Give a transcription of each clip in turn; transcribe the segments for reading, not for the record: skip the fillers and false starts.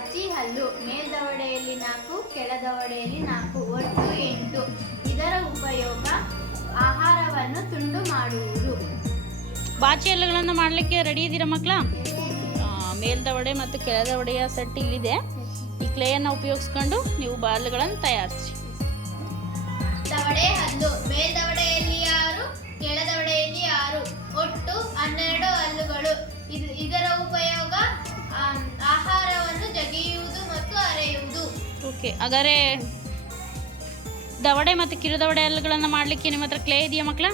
ಪಾಚಿ ಹಲ್ಲು ಮೇಲ್ದವಡೆಯಲ್ಲಿ 4 ಕೆಳದವಡೆಯಲ್ಲಿ 4 ಒಟ್ಟು 8. ಇದರ ಉಪಯೋಗ ಆಹಾರವನ್ನು ತುಂಡು ಮಾಡುವುದು. ಬಾಚಿ ಹಲ್ಲುಗಳನ್ನು ಮಾಡಲಿಕ್ಕೆ ರೆಡಿ ಇದ್ದೀರಾ ಮಕ್ಕಳ? ಮೇಲ್ದವಡೆ ಮತ್ತು ಕೆಳದವಡೆಯ ಸೆಟ್ ಇಲ್ಲಿದೆ. ಈ ಕ್ಲೇಯನ್ನು ಉಪಯೋಗಿಸ್ಕೊಂಡು ನೀವು ಬಾಲ್ಗಳನ್ನು ತಯಾರಿಸಿ. ದವಡೆ ಹಲ್ಲು ಮೇಲ್ದವಡೆಯಲ್ಲಿ 6 ಕೆಳದವಡೆಯಲ್ಲಿ 6 ಒಟ್ಟು 12 ಹಲ್ಲುಗಳು. ಇದರ ಉಪಯೋಗ ಆಹಾರವನ್ನು ಜಗಿಯುವುದು ಮತ್ತು ಅರೆಯುವುದು. ಓಕೆ, ಹಾಗಾದರೆ ದವಡೆ ಮತ್ತು ಕಿರುದವಡೆ ಹಲ್ಲುಗಳನ್ನು ಮಾಡಲಿಕ್ಕೆ ನಿಮ್ಮ ಹತ್ರ ಕ್ಲೇ ಇದೆಯಾ ಮಕ್ಕಳ?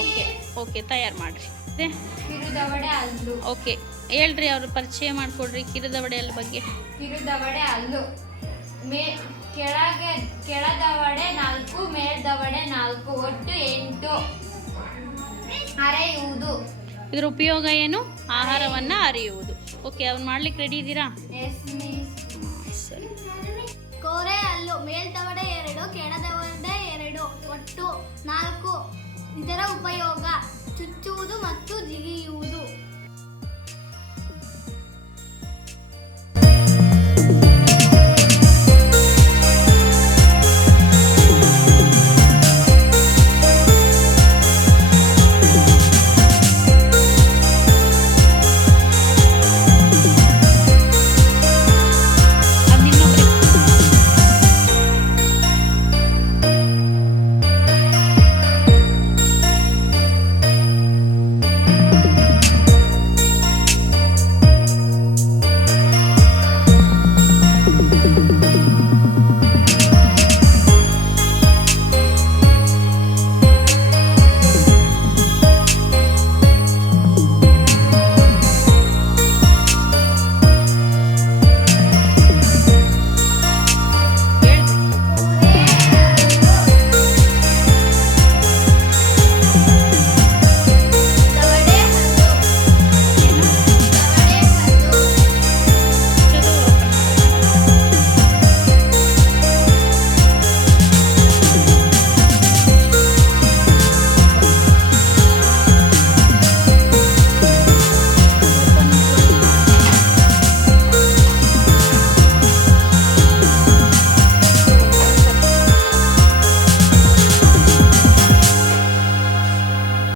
ಓಕೆ ಓಕೆ, ತಯಾರು ಮಾಡಿರಿ. ಕಿರುದವಡೆ ಹಲ್ಲು. ಓಕೆ, ಹೇಳ್ರಿ, ಅವ್ರ ಪರಿಚಯ ಮಾಡಿಕೊಡ್ರಿ ಕಿರುದವಡೆ ಹಲ್ಲು ಬಗ್ಗೆ. ಕಿರುದವಡೆ ಹಲ್ಲು ಕೆಳದವಡೆ 4 ಮೇಲ್ದವಡೆ 4 ಒಟ್ಟು 8. ಅರೆಯುವುದು. ಇದರ ಉಪಯೋಗ ಏನು? ಆಹಾರವನ್ನು ಅರಿಯುವುದು. ಓಕೆ, ಅವ್ನು ಮಾಡ್ಲಿಕ್ಕೆ ರೆಡಿ ಇದ್ದೀರಾ? ಸರಿ. ಕೋರೆ ಹಲ್ಲು ಮೇಲ್ದವಡೆ 2 ಕೆಳದವಡೆ 2 ಒಟ್ಟು 4. ಇದರ ಉಪಯೋಗ ಚುಚ್ಚುವುದು ಮತ್ತು ಜಿಗಿ